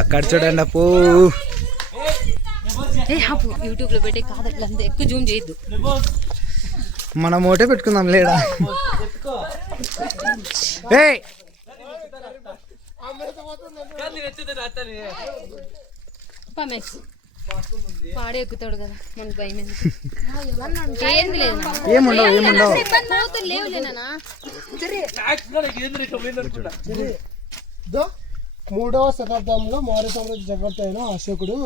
అక్కడ చూడండి అప్పు యూట్యూబ్ లో పెట్టే కాదు ఎక్కువ జూమ్ చేయొద్దు. మనం ఒకటే పెట్టుకుందాం లేడా. పాడే ఎక్కుతాడు కదా మనకు భయం ఎందుకు. 3వ శతాబ్దంలో మౌర్య సామ్రాజ్య చక్రవర్తి అయిన అశోకుడు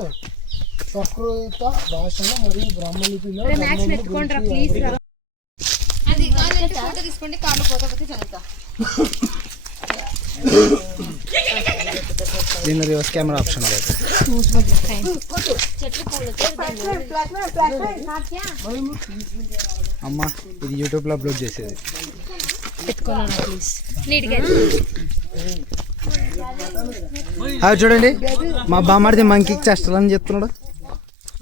సంస్కృత భాషలో మరియు బ్రాహ్మణ లిపిలో దీనిలో రివర్స్ కెమెరా ఆప్షన్ లేదు. అమ్మా ఇది యూట్యూబ్ లో అప్లోడ్ చేసేది. చూడండి మా బామ్మడిది మంకీకి చేస్తాలని చెప్తున్నాడు.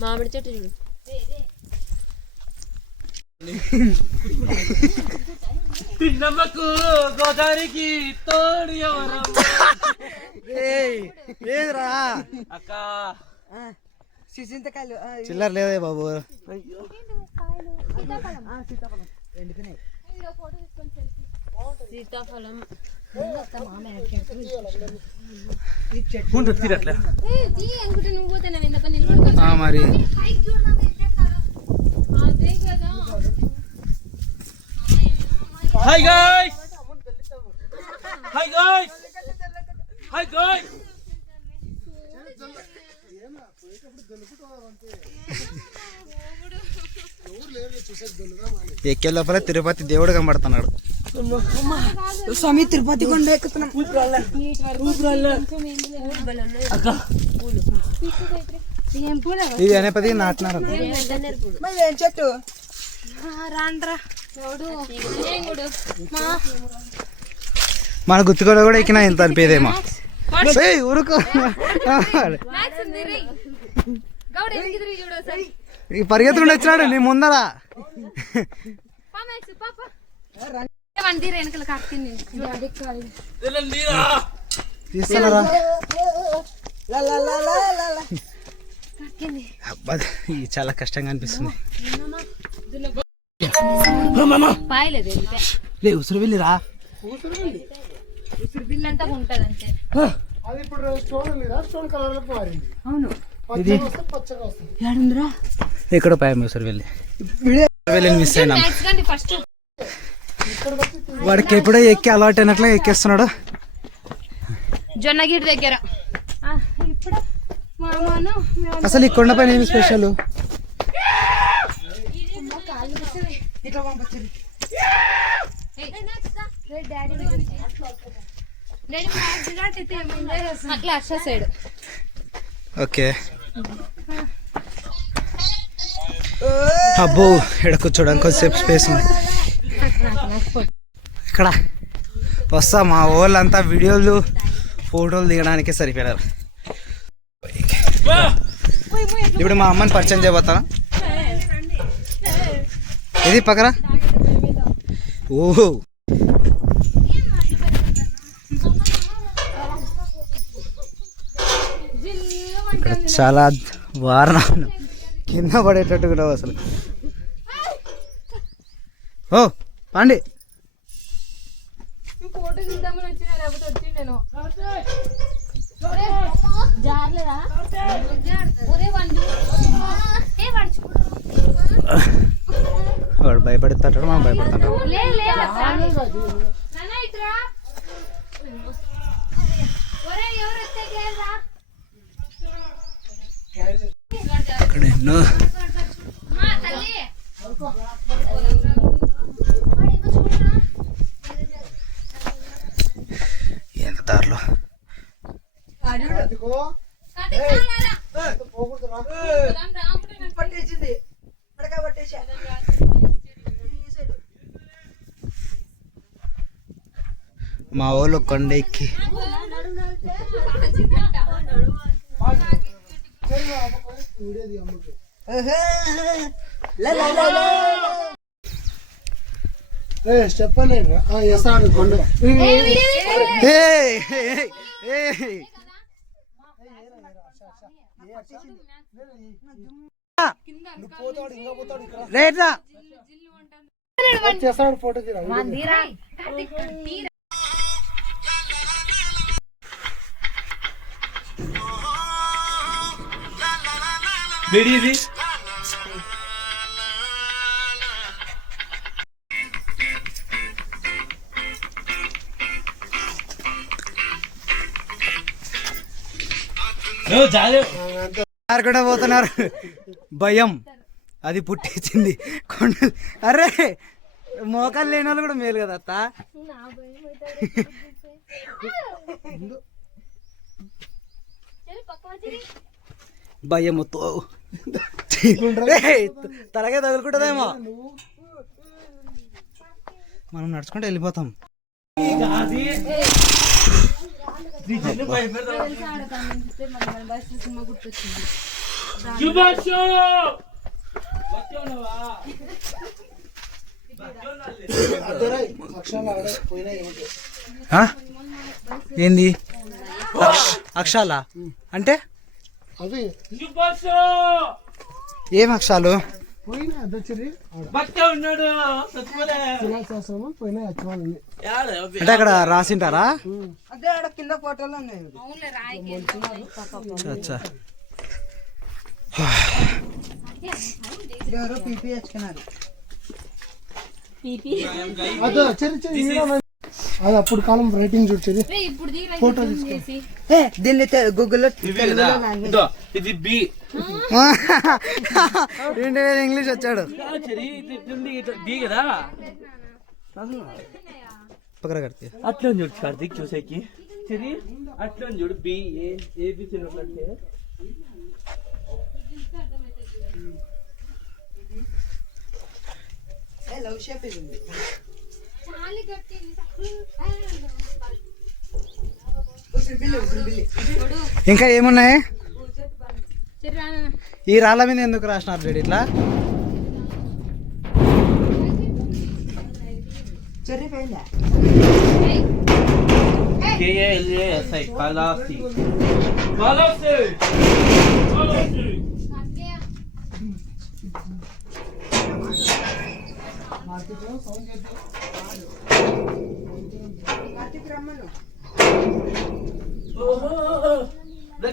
మామిడి చెట్టు చూడు. గోదావరికి ఏదిరా అక్క చిల్లర లేదే బాబు. సీతాఫలం మరి hi guys, hi guys, hi guys. ఎక్కే లోపల తిరుపతి దేవుడు కనబడుతున్నాడు. స్వామి తిరుపతి కొండ ఎక్కుతున్నాం. ఇది అనేపది నాటినారు. చెట్టు మన గుర్తుకోలో కూడా ఎక్కినా ఇంత అనిపేదేమో. ఊరుకో పరిగెత్తుకుంటూ వచ్చినాడు నీ ముందరా. తీస్తున్నారా చాలా కష్టంగా అనిపిస్తుంది. ఉసురు వెళ్ళిరా ఇక్కడ పాయం ఉసురు వెళ్ళి మిస్ అయినా. వాడికి ఎప్పుడో ఎక్కి అలవాటు అయినట్లు ఎక్కేస్తున్నాడు. జొన్నగిరి దగ్గర అసలు ఈ కొండ పైన ఏమి స్పెషల్? ఓకే అబ్బో ఇక్కడ కూర్చోడానికి కొద్దిసేపు స్పేస్ ఉంది. ఇక్కడ వస్తా మా వాళ్ళంతా వీడియోలు ఫోటోలు దిగడానికి సరిపోయారు. ఇప్పుడు మా అమ్మని పరిచయం చేయబోతాను. ఇది పక్కన ఓహో ఇక్కడ చాలా వారణం కింద పడేటట్టుగా అసలు. ఓ పాండి వాడు భయపడుతుంటాడు, మనం భయపడుతుంటాం. అక్కడ ఎన్నో ఎంత దారిలో మా వాళ్ళు కొండ ఎక్కి స్టెప్ అనేది వేస్తాను కొండ పోతాడు ఇంకా పోతాడు ఇక్కడ చేస్తాడు ఫోటో తీరా వేడిది కూడా పోతున్నారు. భయం అది పుట్టించింది కొండ. అరే మోకాలు లేని వాళ్ళు కూడా మేలు కదా అత్త. భయముతో తలగే తగులుకుంటుందేమో. మనం నడుచుకుంటూ వెళ్ళిపోతాం. ఏంది అక్షాల అంటే అవి ఏం అక్షాలు? పోయినా అద్దొచ్చి పోయినా వచ్చి అంటే అక్కడ రాసింటారా? అదే ఆడ కింద ఫోటోలు ఉన్నాయి. అచ్చా ఎవరో పీపీ వచ్చుకున్నారు. అది అప్పుడు కాలం రైటింగ్ చూడ్చేది ఫోటో తీసుకుని దీన్ని గూగుల్లో ఇది బి ఇంగ్లీష్ వచ్చాడు బి కదా. పక్కన కడితే అట్లా చూడు కార్తీక్ చూసేకి సరి అట్లా చూడు బి ఏబిసి అంటే లవ్ షేప్ ఇది. ఇంకా ఏమున్నాయి? ఈ రాళ్ళ మీద ఎందుకు రాసినారు డాడీ ఇట్లా? చెర్రిపోయిందా? KALASI కలాసి కలాసి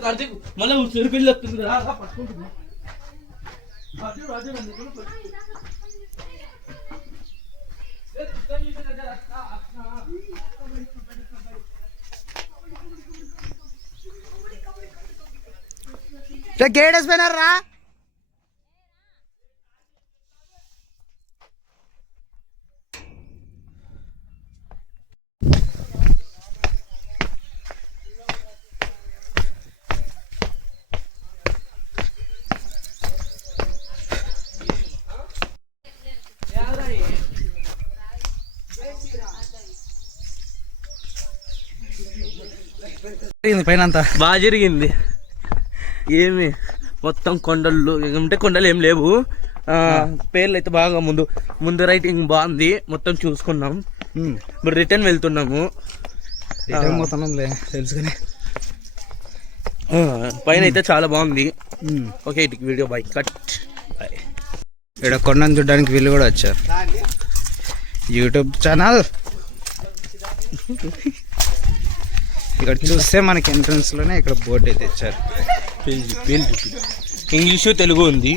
కార్తీక్ మళ్ళీ చెరుపెళ్ళి వస్తుంది రా పట్టుకుంటుంది. గేట్ వేసిపోయినారా? పైన అంతా బాగా జరిగింది. ఏమి మొత్తం కొండలు ఏమంటే కొండలు ఏం లేవు. పేర్లు అయితే బాగా ముందు రైటింగ్ బాగుంది. మొత్తం చూసుకున్నాం. ఇప్పుడు రిటర్న్ వెళ్తున్నాము. పోతున్నాంలే తెలుసుకుని. పైన అయితే చాలా బాగుంది. ఓకే ఇటుకి వీడియో బై కట్. ఇక్కడ కొండను చూడడానికి వీళ్ళు కూడా వచ్చారు. యూట్యూబ్ ఛానల్ ఇక్కడ చూస్తే మనకి ఎంట్రన్స్ లోనే ఇక్కడ బోర్డు అయితే ఇచ్చారు. ఇంగ్లీషు తెలుగు ఉంది.